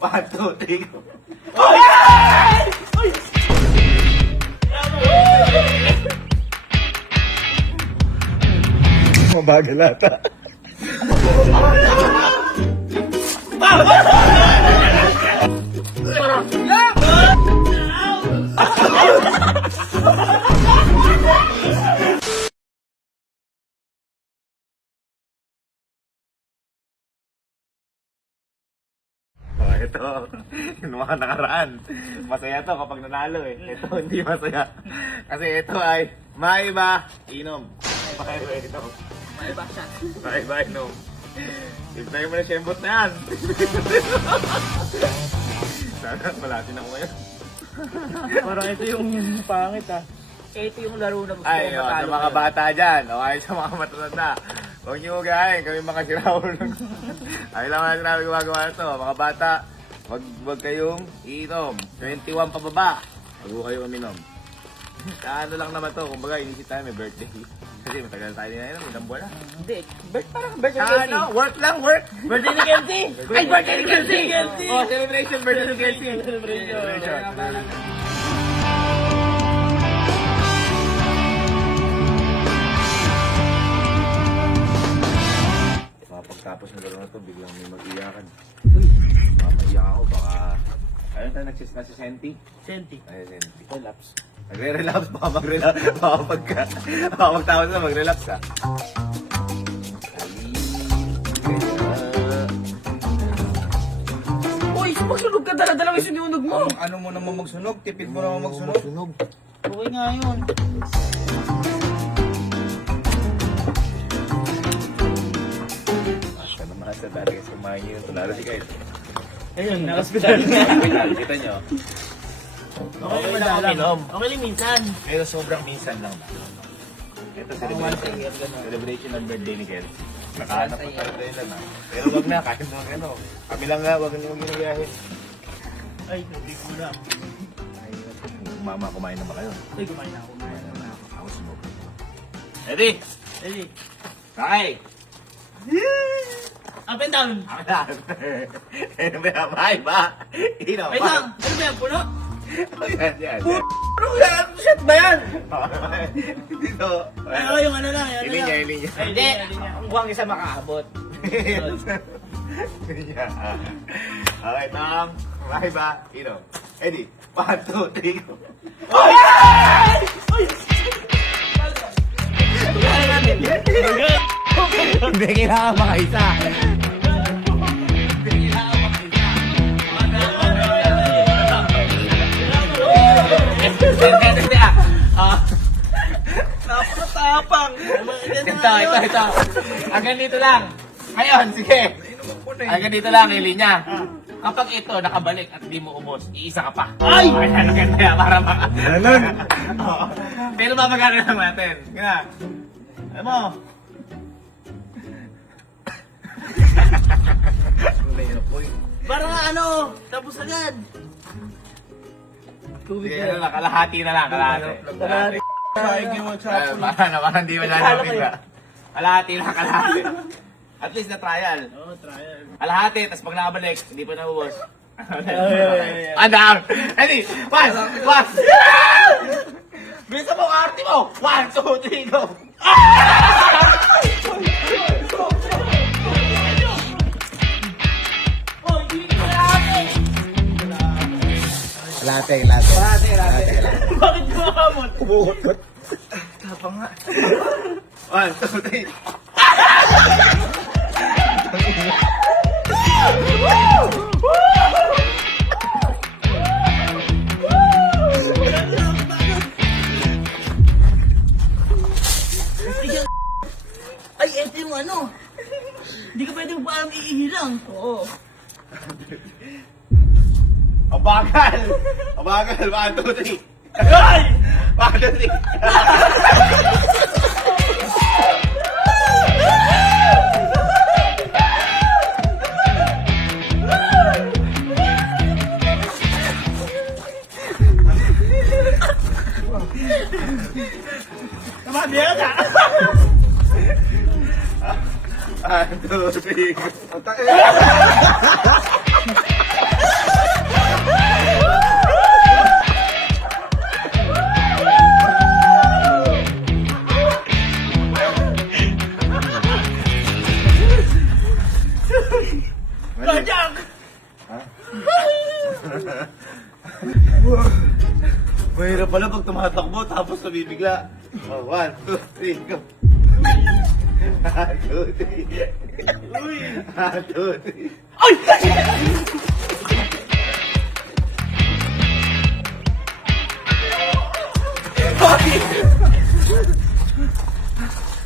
1, 2, 3, go. Mabagal ata. Oh, ito, yung mga nakaraan. Masaya to kapag nanalo eh. Ito hindi masaya. Kasi ito ay maiba inom. Maiba inom. Maiba siya. Maiba inom. Ibigay mo na siyembot na yan. Sana malasin ako ngayon. Parang ito yung pangit ah. Ito yung laro na gusto Ay, ko oh, sa matalo. mga bata dyan, o ay sa mga matatanda. Huwag niyo hugahin, kami mga sirawal. Ay lang natin namin gumagawa na ito. Mga bata, wag kayong iinom. 21 pababa, wag ho kayong uminom. Ano lang naman to, kumbaga inisip tayo may birthday. Kasi matagal tayo na inom, ilang buwan na. Hindi, parang birthday ni Kelsey. Ano? Work lang, work! Birthday ni Kelsey! Ay, birthday ni Kelsey! Oh, celebration, birthday ni Kelsey. Celebration. Pagtapos ng laro na to, biglang may mag-iyakan. Mapaiyak ako, baka... Ayun tayo nasa Senti? Senti. Ay, Senti. Relapse. Nagre-relapse, baka mag-relapse. Baka magtapos na mag-relapse ka. Uy, magsunog ka dala-dala may sinunog mo. Ano mo naman magsunog? Tipid mo naman magsunog? Okay nga yun. Basta naman sa dati kasi kumain nyo yung tunalo si Kyle. Ayun, nakaspital nga. Kita nyo. Okay lang uminom. Okay lang minsan. Pero sobrang minsan lang ba? Ito celebration ng birthday ni Kyle. Nakahanap pa tayo tayo na. Pero wag na, kahit naman ano. Kami lang nga, wag nyo ginayahin. Ay, hindi ko na. Mama, kumain na ba kayo? Ay, kumain na ako. Ako smoke. Ready? Ready? Okay! Up and down. Ano ba yan? May ba? Ino Wait lang. Ano ba yan? Puno? Yan, yan. Ano yan? Shot ba yan? Dito. Ay, yung ano lang. Ili niya, ili niya. Hindi. Ang buwang isa makaabot. Ili niya. Okay, Tom. May ba? Ino. Eddie. 1, 2, 3, go. Ay! Ay! Hindi kailangan makaisa. Napakatapang. Ito. Hanggang dito lang. Ngayon, sige. Hanggang dito lang, ilinya. Kapag ito nakabalik at di mo ubos, iisa ka pa. Ay! Ano kaya para maka... Ganun! Pero mapagano lang natin. Nga. Alam mo? Parang ano, tapos agad. Tubig Sige, ano lang, kalahati na lang, kalahati. Kalahati. Saig yung WhatsApp. Parang di masyadong bigla. Kalahati lang, kalahati. At least na trial. Oo, trial. Kalahati, tapos pag nakabalik, hindi pa naubos. Ay. Andam! Ready? One! Bisa mo ang arte mo! 1, 2, 3, go! Oh, hindi ko kalahati. Latte. Bakit gumakamot? Umuhot. Tapang nga. 1, 2, 3. Ay, ito yung ano. Hindi ka pwede parang iihilang. Oo. Ang bagal! 1, 2, 3. Ay! 1, 2, 3. Tama, diyan ka. 1, 2, 3. Mahirap pala pag tumatakbo tapos nabibigla. Oh, 1, 2, 3, go. 1, 2, 3. 1, 2, 3.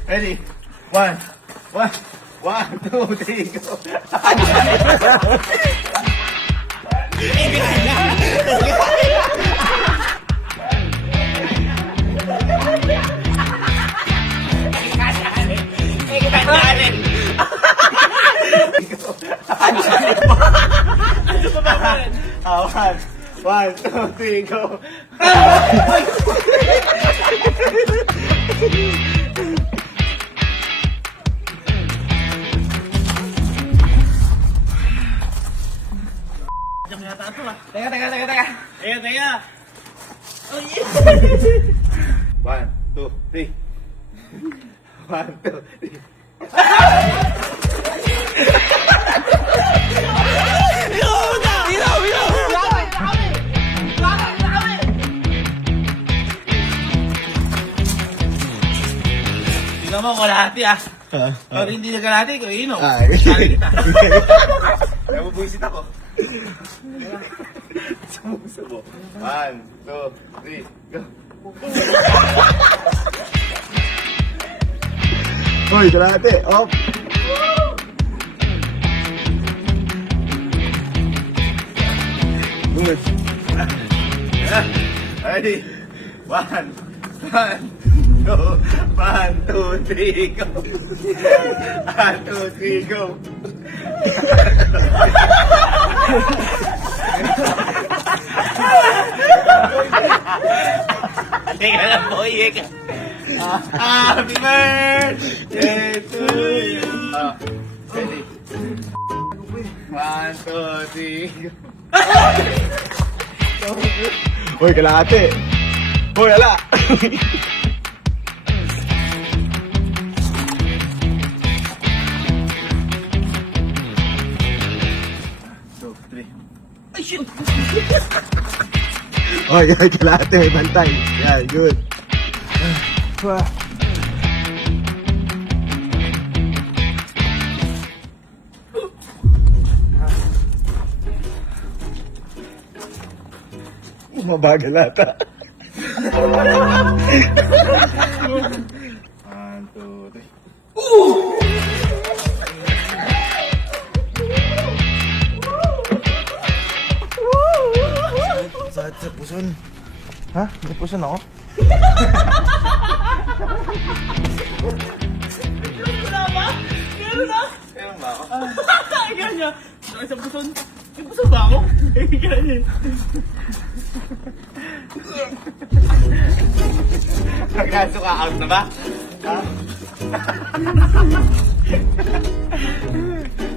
Ready? 1, 2, 3, go. One, two, three, go. Diyan yata ito ah. Teka. Teka. Oh, yes. 1, 2, 3. 1, 2, 3. Tingnan mo, kalahati ah. Pag hindi na kalahati, ikaw inom. Ay. Sabi kita. Nabubuisit ako. Sumusubo. 1, 2, 3, go. Hoy, kalahati. Off. Good. Ready? 1, 2, 3, go. 1, 2, 3, go. Teka lang, boy. Happy birthday to you. Ready? 1, 2, 3, go. Hoy, kalahati. Hoy, ala. 2, 3. Ay, shit. Hoy, kalahati. May bantay. Yan, good. Mabagal ata. 1, 2, 3. Sakit sa puson. Ha? May puson ako? Wala ba? Meron na. Meron ba ako? Ganyan. Sakit sa puson. May puson ba ako? Ganyan. Pagkaso ka, out na ba? Ha?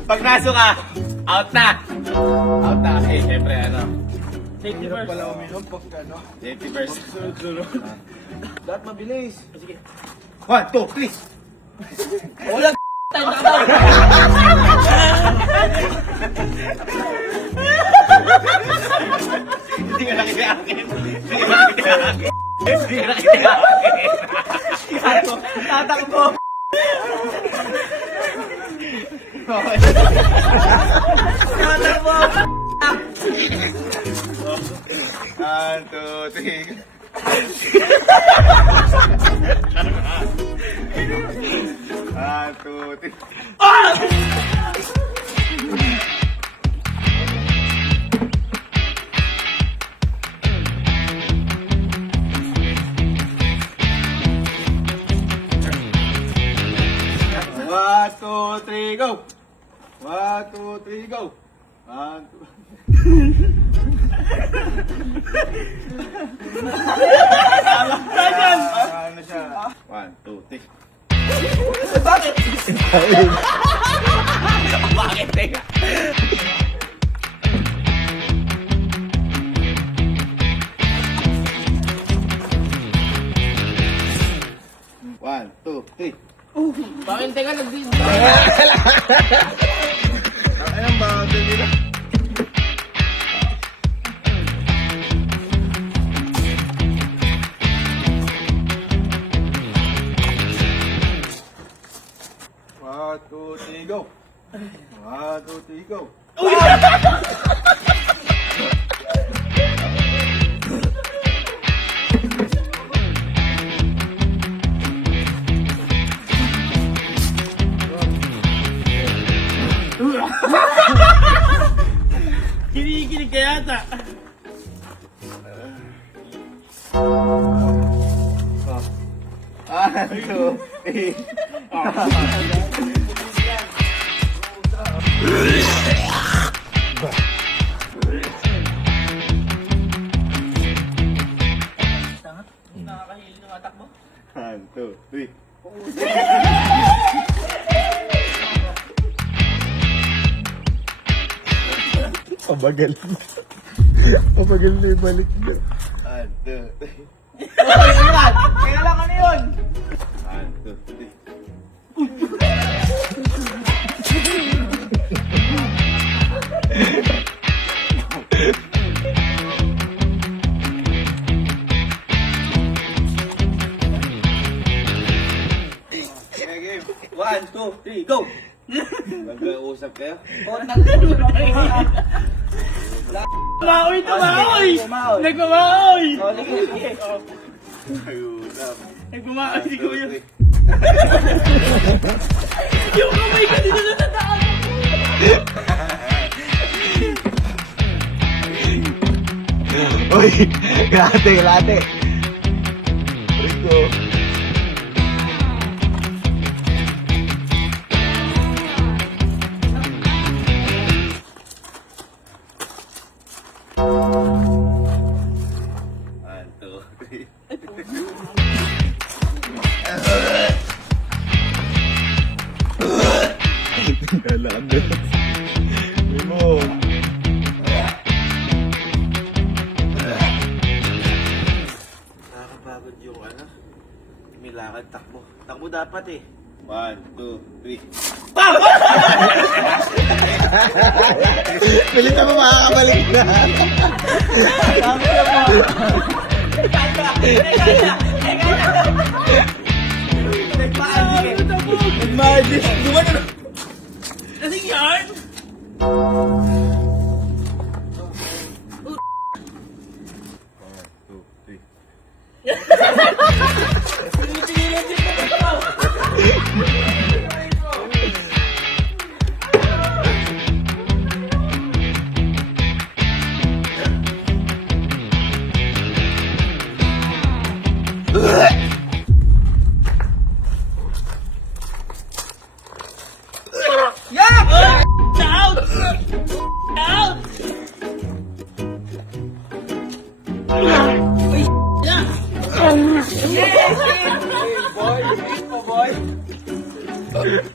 Pag naso ka, out na! Out na kasi, syempre, ano, Safety first. Wala uminom pagka ano. safety first. Sunod-sunod. Dapat mabilis. Sige. 1, 2, 3! Wala time na daw. Hindi ka nakikiakin. Hindi ka nakikiakin. Hindi ka nakikiakin. Tatakbo. Tatakbo. 1, 2, 3. 1, 2, 3. One, two, three, go! 1, 2, 3, go! 1, 2. Ano siya? 1, 2, 3. Bakit? Bakit? Teka. One, two, three. Bakit? Teka, nagdi... Ayun ba? Dali na. go. Kinikilig ka yata. Ano? Tanga. Nakakahili ng atak mo. 1, 2, 3. Pabagal. Pabagal na yung balik niya. 1, 2, 3. Kailan ano yun? 1, 2, 3. Okay, game. 1, 2, 3, go! Nag-uusap kayo? Tumaoy, tumaoy! Nagmamaoy! Ayusap. Nagmamaoy si Kuya. 1, 2, 3. Yung kamay ka dito na tataan. Uy, late. Rico. One, two, three. Kailangan na. Mimo. Nakakapagod yung ano. Milakad, takbo. Takbo dapat eh. 1, 2, 3. Pilit na mo makakabalik na. Nagmahal. Kasing yarn? Two, three. Yeah! Out! Out!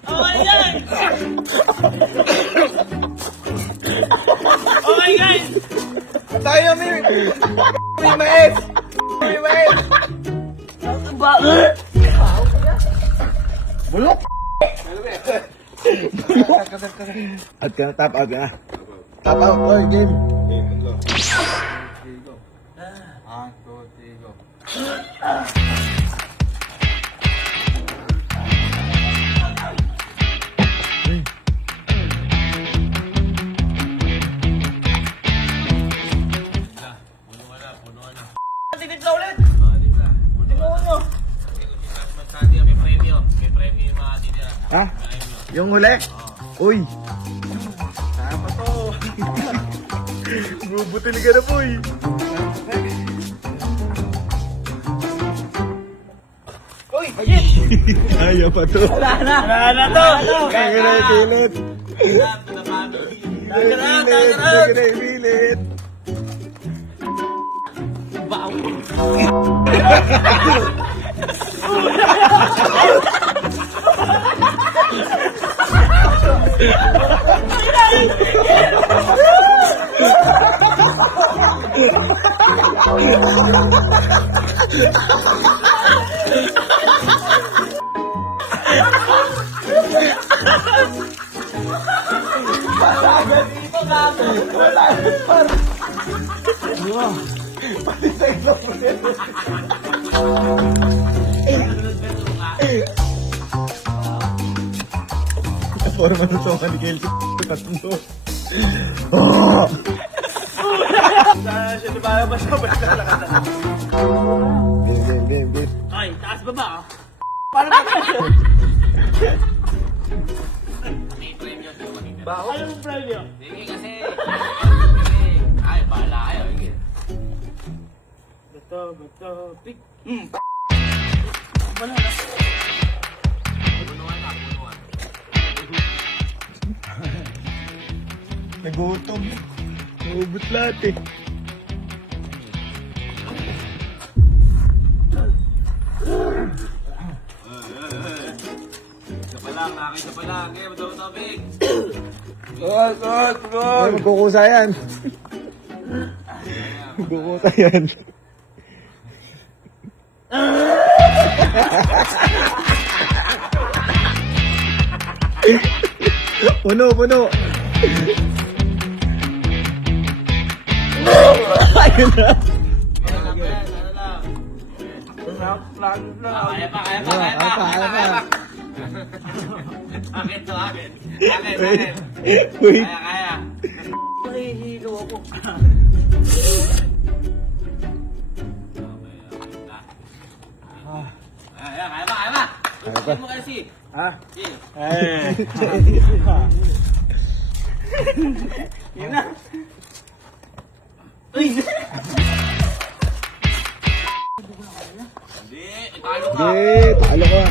Oh my God! Oh my God! Tayo may mais! May mais! Ba? Bulok! Out ka na, tap out ka na. Tap out, oy, game. Okay, go. Go. 1, 2, 3, go. Tigit na ulit! Ha? Yung huli? Uy! Tama to. Bubutin ka na, boy. Uy! Ayaw pa to. Wala na to! Kaya na yung pilit. Tagad out! Tagad out! Kaya na yung pilit. Forma ng songa ni Kelly. Tatlo. Siya di ba ba siya? Game. Ay, taas baba ah. Anong premyo? Sige kasi. Ay, bahala kayo. Sige. Bato, pick. Wala na. Punuan na, punuan. Nagutom. Naubot lahat eh. Isa pa lang, nakakita pa lang. Okay, matawag topic. Ay, magkukusa yan. Magkukusa yan. Puno. Ayun na. Kaya pa. Akin to, akin. Uy. Kaya. Nahihilo ako. Kaya pa. Kaya pa. Mo kasi. Ha? Sige. Yun na. Uy! Hindi, italo ka. Sige, talo ka.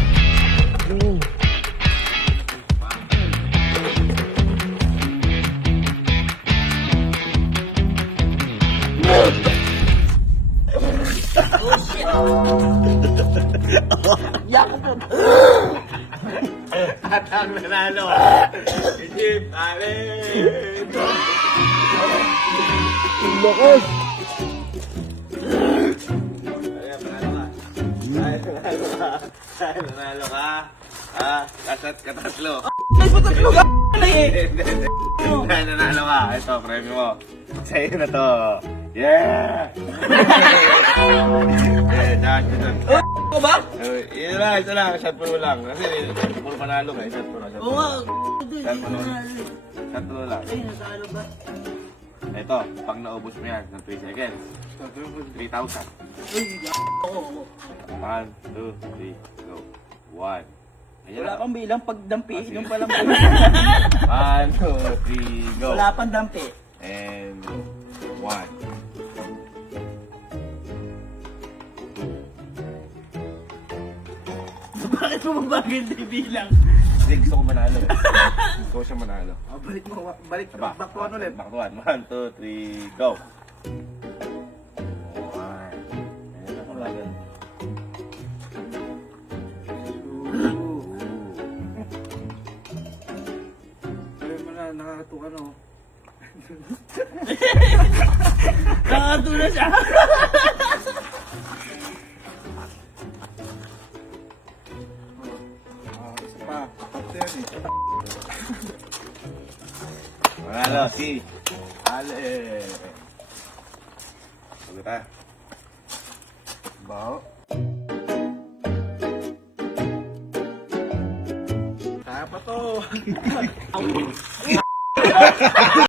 Yakap mo. At ang nanalo. Egypt, alin. Ang lakas. Kaya, panalo ka. Katatlo. Ay, patatlo ka na eh. Nanalo ka. Ito, premyo mo. Sa'yo na to. Yeah! Ako ba? Ito lang. Shot puno lang. Kasi, puro panalo ka. Shot puno. Oo nga. Shot puno lang. Ay, natalo ba? Ito, pag naubos mo yan ng 3 seconds, 3,000. Uy, ako. 1, 2, 3, go. 1. Ayan Wala na. pang bilang pagdampi. Sige. Yung palang 1, 2, 3, go. wala pang dampi. And 1. Bakit mo magbagay hindi bilang? Hindi, gusto ko manalo. Gusto ko siya manalo. Balik mo, balik. Diba? Back to one ulit. Back to one. 1, 2, 3, go. 1. Ayan na kalagan. Sabi mo na, nakakatuwa no. Nakakatula siya. Isa pa. Top 10 eh. Manalo, si Ale. Sabi tayo. Bao. Kaya pa to.